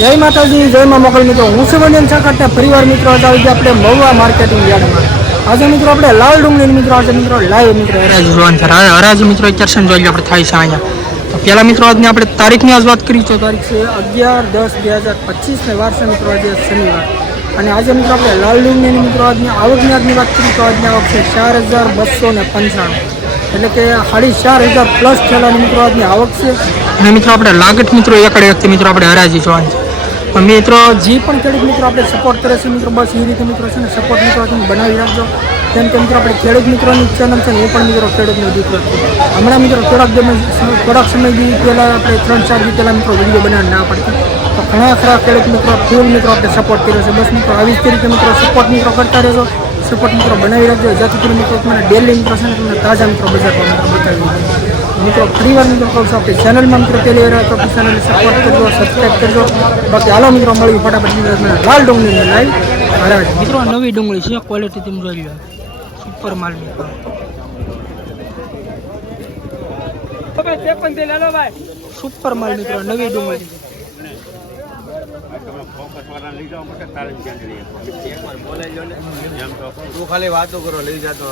જય માતાજી, જય માં મોકલ મિત્રો. હું છું બંધન સાકરતા પરિવાર મિત્રો. આવી ગયા આપણે મહુવા માર્કેટિંગ યાર્ડમાં. આજે મિત્રો આપણે લાલ ડુંગળી મિત્રો આજે મિત્રો લાઈવ મિત્રો હરાજી જોવાનું છે. હરાજી મિત્રો અત્યારે જોઈ આપણે થાય છે અહીંયા. તો પહેલાં મિત્રો આજની આપણે તારીખની આજ વાત કરી તો તારીખ છે 11/10/2025 ને વાર છે મિત્રો આજે શનિવાર. અને આજે મિત્રો આપણે લાલ ડુંગળીની મિત્રો આજની આવકની વાત કરી તો આજની આવક છે 4295, એટલે કે 4,500 પ્લસ થયેલાની મિત્રો આજની આવક છે. અને મિત્રો આપણે લાગત મિત્રો એકડે વખતે મિત્રો આપણે હરાજી જોવાની છે. પણ મિત્રો જે પણ ખેડૂત મિત્રો આપણે સપોર્ટ કરે છે મિત્રો બસ એ રીતે મિત્રો છે ને સપોર્ટ મિત્રો તમે બનાવી રાખજો. કેમ કે મિત્રો આપણે ખેડૂત મિત્રોની ચેનલ છે ને હું પણ મિત્રો ખેડૂતનો દીકરો છું. હમણાં મિત્રો થોડાક સમય પહેલાં આપણે 3-4 દી પહેલાં મિત્રો વિડીયો બનાવવા ના પડતી. તો ઘણા ખરા ખેડૂત મિત્રો ફૂલ મિત્રો આપણે સપોર્ટ કર્યો છે. બસ મિત્રો આવી જ રીતે મિત્રો સપોર્ટ મિત્રો કરતા રહેજો. સપોર્ટ મિત્રો બનાવી રાખજો. જેથી કરીને મિત્રો તમને ડેલી મિત્રો છે ને તમને તાજા મિત્રો બજારમાં મિત્રો બતાવી મિત્રો પરિવાર મિત્રો કહું છું આપણી ચેનલમાં મિત્રો પહેલી વાર તો આપણી ચેનલને સપોર્ટ કરજો, સબસ્ક્રાઈબ કરજો. બાકી હાલો મિત્રો મળવી ફટાફટ લાલ ડુંગળીની લાઈવ હરાજી મિત્રો. નવી ડુંગળી છે, ક્વોલિટી તમે જોઈ લો, સુપર માલ મિત્રો. સુપર માલ મિત્રો નવી ડુંગળી. તું ખાલી વાતો કરો લઈ જતો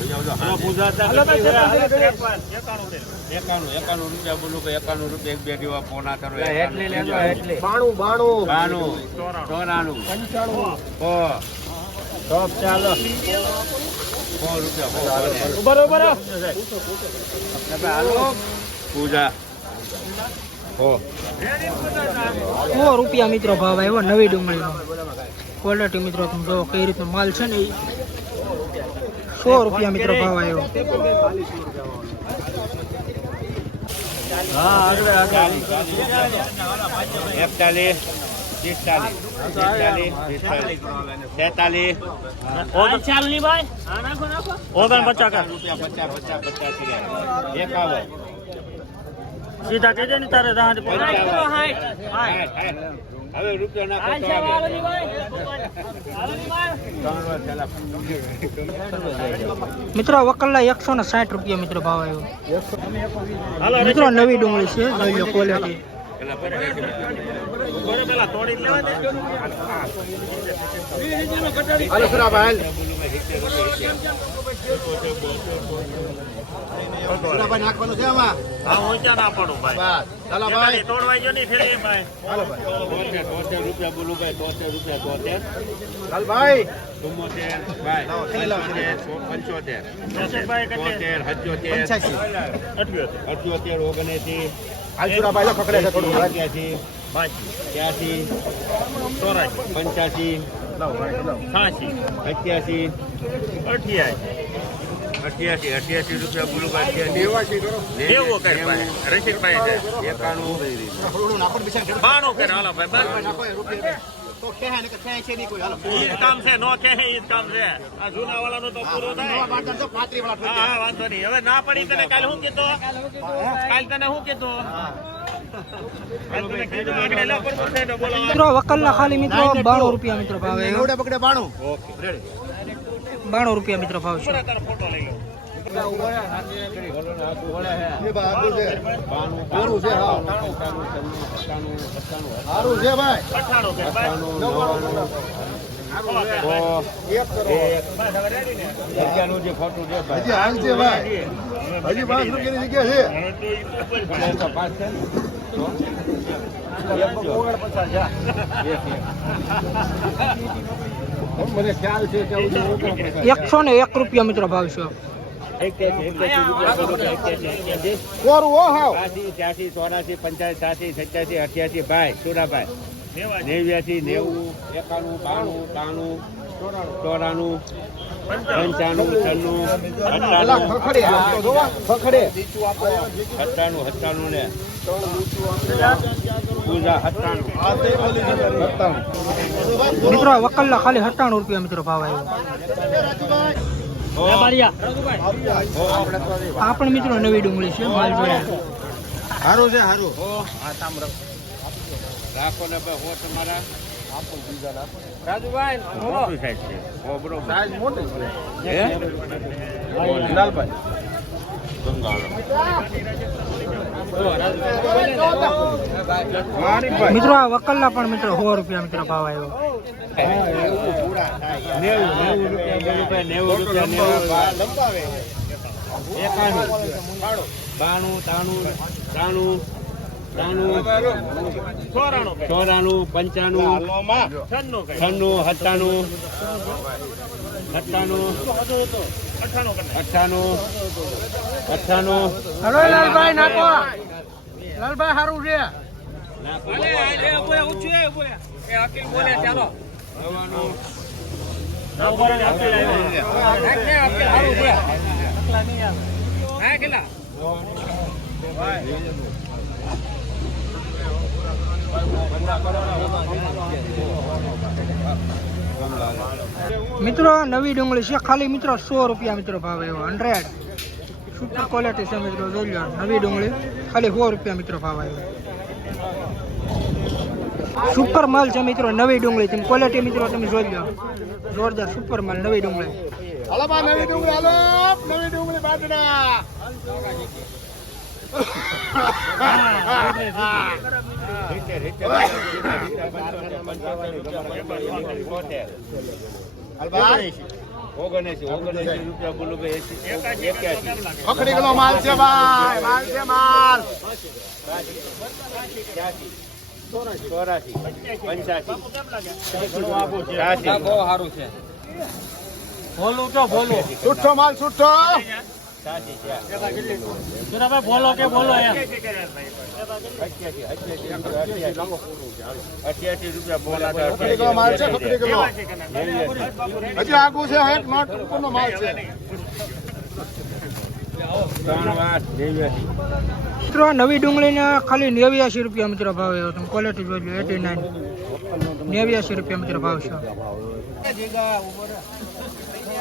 91 રૂપિયા બોલું કે 91 રૂપિયા એક બે દીવા પોના કરો 92 ચાલો 100 રૂપિયા મિત્રો ભાવ આવ્યો નવી ડુંગળીનો. ક્વોલિટી મિત્રો તમે જો કઈ રીતનો માલ છે ને 100 રૂપિયા મિત્રો ભાવ આવ્યો. હા 41 સીધા કહી દે ને તારે હવે રૂપિયા નાખો મિત્રો વકલના 160 રૂપિયા મિત્રો ભાવ આવ્યો મિત્રો. નવી ડુંગળી છે જોઈ લો ક્વોલિટી. નાખવાનું છે આમાં ના પડું ભાઈ. ચાલો ભાઈ તોડવાઈ ગયો નહીં ફેરી ભાઈ. 73 રૂપિયા બોલું ભાઈ 73 રૂપિયા 73 ચાલ ભાઈ 74 ભાઈ 78 આજુરા ભાઈ પકડે છે થોડું 85 85 88 રૂપિયા બોલું ભાઈ 92 કરે હાલો ભાઈ. તો કહે ને કે કહે છે નહીં કોઈ હાલો ઈ કામ છે નો કે ઈ કામ છે. આ જૂના વાળાનો તો પૂરો થાય. તો 35 વાળા હા વાંધો નહીં. હવે ના પડી તને કાલ શું કીધું? કાલ તને શું કીધું? મિત્રો વકલના ખાલી મિત્રો 92 રૂપિયા મિત્રો ભાવ આવ્યો. એવડે પકડે 92. ઓકે રેડી 92 રૂપિયા મિત્રો ભાવ છે. ફોટો લઈ લો. એ બાબુ છે સારું છે હા સારું છે ભાઈ 98 કે ભાઈ. જગ્યાનું જે ખોટું છે હજી હાલ છે ભાઈ હજી 5 રૂપિયાની જગ્યા છે મને ખ્યાલ છે કે 101 રૂપિયા મિત્રો ભાવ છે. 81 કોરું હો હાવ 83 84 85 87 88 ભાઈ સોડાભાઈ 89 90 91 92 93 ખખડે ખખડે 97 ને પૂજા 97 મિત્રો વકલના ખાલી 97 રૂપિયા મિત્રો ભાવ આવ્યો. આ પણ મિત્રો નવી ડુંગળી છે માલ જોયા. સારું છે સારું રાખો ને ભાઈ હો તમારા રાજુભાઈ મોટું સાઈઝ છે હો બરોબર સાઈઝ મોટી છે હે લાલભાઈ બંગાળ મિત્રો આ વકલના પણ મિત્રો 100 રૂપિયા મિત્રો ભાવ આવ્યો. 90 રૂપિયા લંબાવે 98 હલો લાલભાઈ નાખો. લાલભાઈ સારું છે. મિત્રો નવી ડુંગળી છે ખાલી મિત્રો 100 રૂપિયા મિત્રો ભાવ આવ્યો. 100 સુપર ક્વોલિટી છે મિત્રો. જોઈ લો નવી ડુંગળી ખાલી 100 રૂપિયા મિત્રો ભાવ આવ્યો. સુપર માલ છે મિત્રો નવી ડુંગળી. તમે ક્વોલિટી મિત્રો તમે જોઈ લો. જોરદાર સુપર માલ નવી ડુંગળી. હાલો બા નવી ડુંગળી હાલો નવી ડુંગળી બાટડા પકડી ગયો માલ છે ભાઈ માલ છે માલ 84 બોલું તો બોલો છૂટો માલ છૂટો બોલો કે બોલો એમ 88 રૂપિયા બોલાતા પકડી ગયો માલ છે પકડી ગયો હજી આગુ છે એક નોટ ઉપરનો માલ છે 3 મિત્રો નવી ડુંગળીના ખાલી 89 રૂપિયા મિત્રો ભાવ આવ્યો. તમે ક્વોલિટી જોઈ લો. 89 89 રૂપિયા મિત્રો ભાવ છે.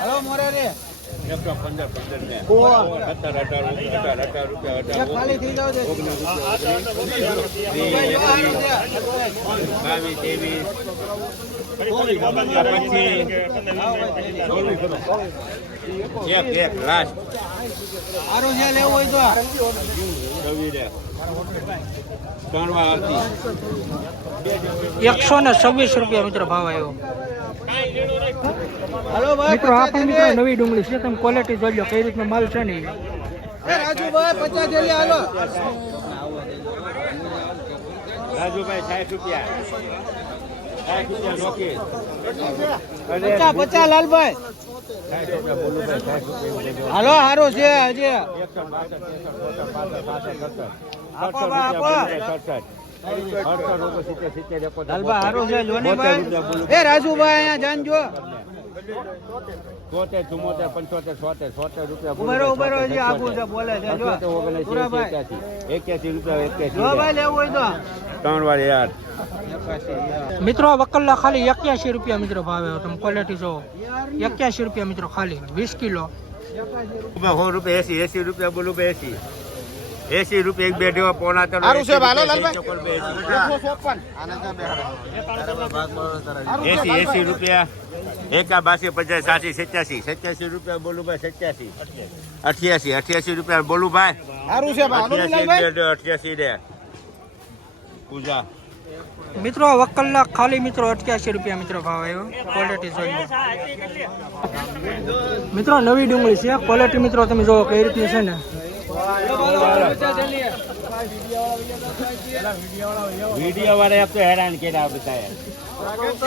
હલો મોરે રે 115 ખાલી થઈ જાવ દે 22 લાસ્ટ આરો છે લેવું હોય તો 126 રૂપિયા મિત્રો ભાવ આવ્યો. હલો મિત્રો આ પણ મિત્રો નવી ડુંગળી છે. તમે ક્વોલિટી જોઈ લો કઈ રીતનો માલ છે ને. રાજુભાઈ 50 જેલી હાલો રાજુભાઈ 60 રૂપિયા 60 રૂપિયા નોકી 50 લાલભાઈ હાલો હારો છે હજી આપો આપો લાલભાઈ હારો છે લોની ભાઈ એ રાજુભાઈ અહીંયા જાનજો 73 74 75 76 રૂપિયા ઉભરો હજી આપું છે બોલે છે જો પુરાભાઈ 81 રૂપિયા જો ભાઈ લેવું હોય તો 3 વાર યાર મિત્રો આ વકલના ખાલી 81 રૂપિયા મિત્રો ભાવ આવ્યો. તમે ક્વોલિટી જોવો 81 રૂપિયા મિત્રો ખાલી 20 કિલો 100 રૂપિયા 80 રૂપિયા બોલું 80 રૂપિયા એક બે દેવા પોણા તો સારું છે ભાલો લાલભાઈ 80 રૂપિયા એકા 82 50 87 87 રૂપિયા બોલું ભાઈ 88 રૂપિયા બોલું ભાઈ સારું છે ભાલો લાલભાઈ 88 દે પૂજા મિત્રો આ વકલના ખાલી મિત્રો 88 રૂપિયા મિત્રો ભાવ આવ્યો. ક્વોલિટી જોઈ લો મિત્રો નવી ડુંગળી છે. ક્વોલિટી મિત્રો તમે જોવો કઈ રીતની છે ને. વીડિયો વાળા તો હેરાન કર્યા બધા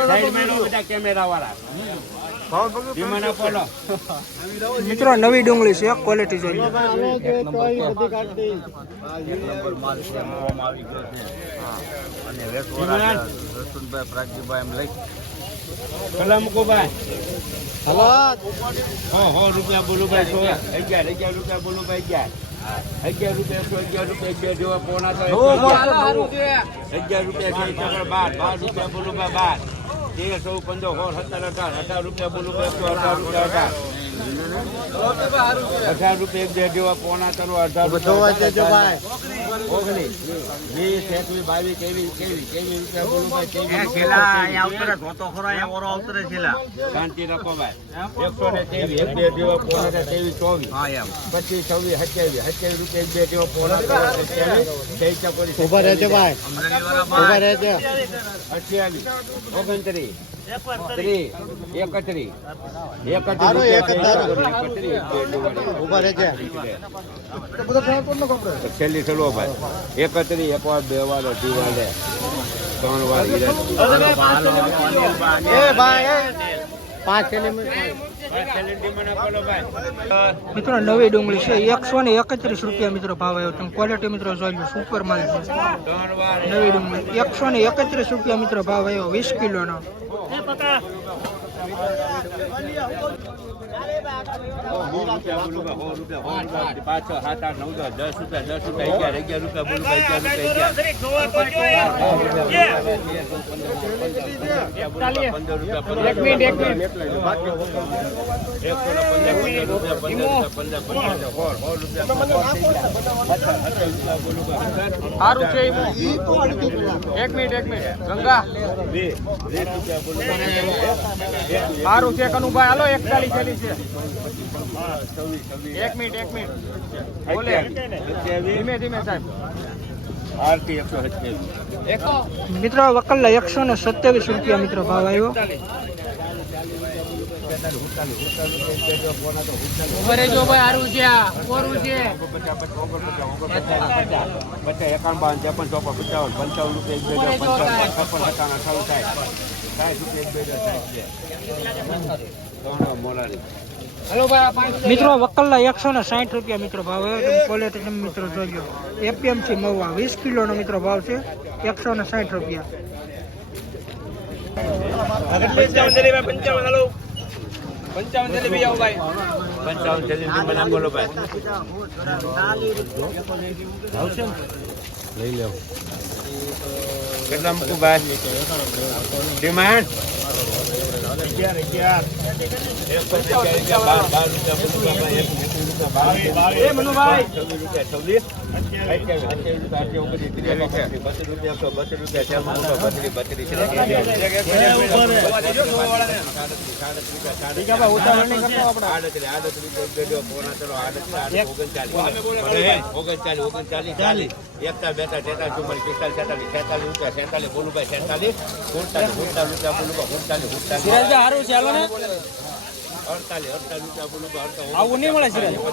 સાઈડ મેનો બધા કેમેરા વાળા વિમાના પોલો મિત્રો નવી ડુંગળી છે. ક્વોલિટી જોઈ લો. કલમકુભાઈ હલો 100 રૂપિયા બોલું ભાઈ 11 રૂપિયા બોલું ભાઈ 11 રૂપિયા 11 જેવા પોણા તો 11 રૂપિયા 12 રૂપિયા બોલું ભાઈ 12 13 14 15 16 17 18 રૂપિયા બોલું ભાઈ 18 રૂપિયા 18 18 રૂપિયા એક બે જેવા પોણા કરો 18 ઓગણીસ 20 21 22 કેવી રૂપિયા બોલું ભાઈ શાંતિ રાખો ભાઈ 123 એક બે જેવા પોણા 23 24 25 26 27 રૂપિયા એક બે જેવા પોણા 27 ઉભા રહેજો ભાઈ ઉભા રહેજો 28 29 30 31 ઉભા રહેજો છેલ્લી ચલો ભાઈ 31 એક વાર બે વાર અઢી વાર લે 3 વાર એ ભાઈ 5 મિત્રો નવી ડુંગળી છે 131 રૂપિયા મિત્રો ભાવ આવ્યો. તમે ક્વોલિટી મિત્રો જોઈ લો, સુપર માલ છે. નવી ડુંગળી 131 રૂપિયા મિત્રો ભાવ આવ્યો 20 કિલોનો. પાછો 7 8 9 10 રૂપિયા 11 રૂપિયા સારું છે એક મિનિટ ગંગા સારું છે કનુભાઈ હાલો 41 થેલી છે. એક મિનિટ બોલે ધીમે સાહેબ. આરતી 127 મિત્રો વકલના 127 રૂપિયા મિત્રો ભાવ આવ્યો. મિત્રો વકલના 160 રૂપિયા મિત્રો ભાવ આવ્યો. તમે ક્વોલિટી તમે મિત્રો જોજો. એપીએમસી મહુવા 20 કિલોનો મિત્રો ભાવ છે 160 રૂપિયા. 55 જલેબી આવો ભાઈ. 55 જલેબી મને બોલો ભાઈ. લઈ લેવો કેટલા મૂકું ભાઈ? ડિમાન્ડ 11 મનુભાઈ એકતા બેતા 43 44 45 46 બોલું ભાઈ 47 48 આવું નહીં મળે સિરાજ. 57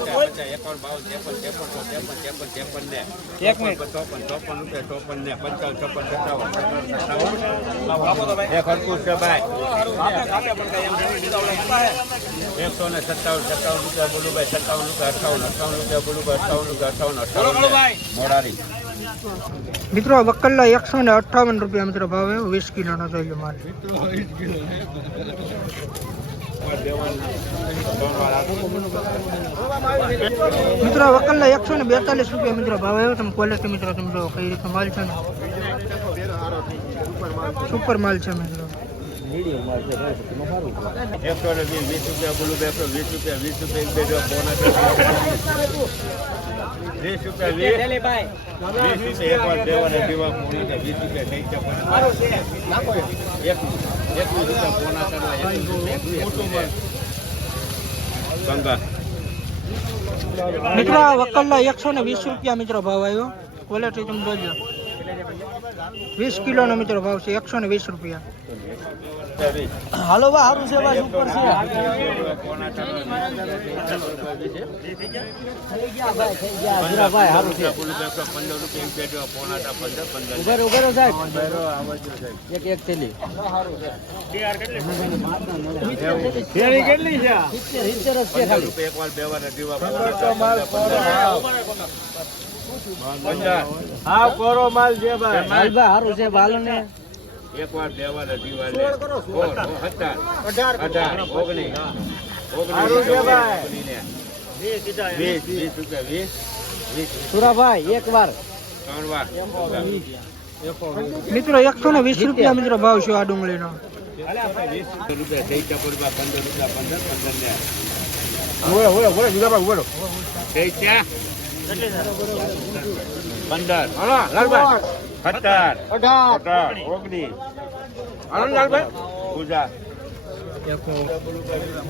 મોડારી મિત્રો વકલના 158 રૂપિયા મિત્રો ભાવ આવ્યો 20 કિલોનો જોઈ લો માલ. મિત્રો વકલના 142 રૂપિયા મિત્રો ભાવ આવ્યો. તમે ક્વોલિટી મિત્રો તમે જો કઈ રીતે માલ છે ને સુપર માલ છે મિત્રો. 120 રૂપિયા બોલું 120 રૂપિયા 20 રૂપિયા મિત્રો વકલના 120 રૂપિયા મિત્રો ભાવ આવ્યો. ક્વોલિટી તમે જોજો 20 કિલોનો મિત્રો ભાવ છે 120 રૂપિયા. હાલો ભાઈ સારું છે ભાઈ સુપર છે. એક થેલી કેટલી છે? 70 હા કોરો માલ છે ભાઈ. હાલ ભાઈ સારું છે ભાલો ને. એક વાર બે વાર અઢી વાર 18 19 સુરાભાઈ એક વાર 3 વાર મિત્રો 120 રૂપિયા મિત્રો ભાવ છે આ ડુંગળીનો. 20 રૂપિયા 15 રૂપિયા 15 15 ને પૈસા 15 હાલો લાલભાઈ 17 18 19 હાલો લાલભાઈ પૂજા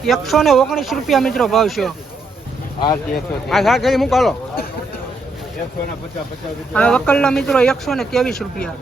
119 રૂપિયા મિત્રો ભાવ છે આ 100 મૂકો હાલો 150 આ વકલના મિત્રો 123 રૂપિયા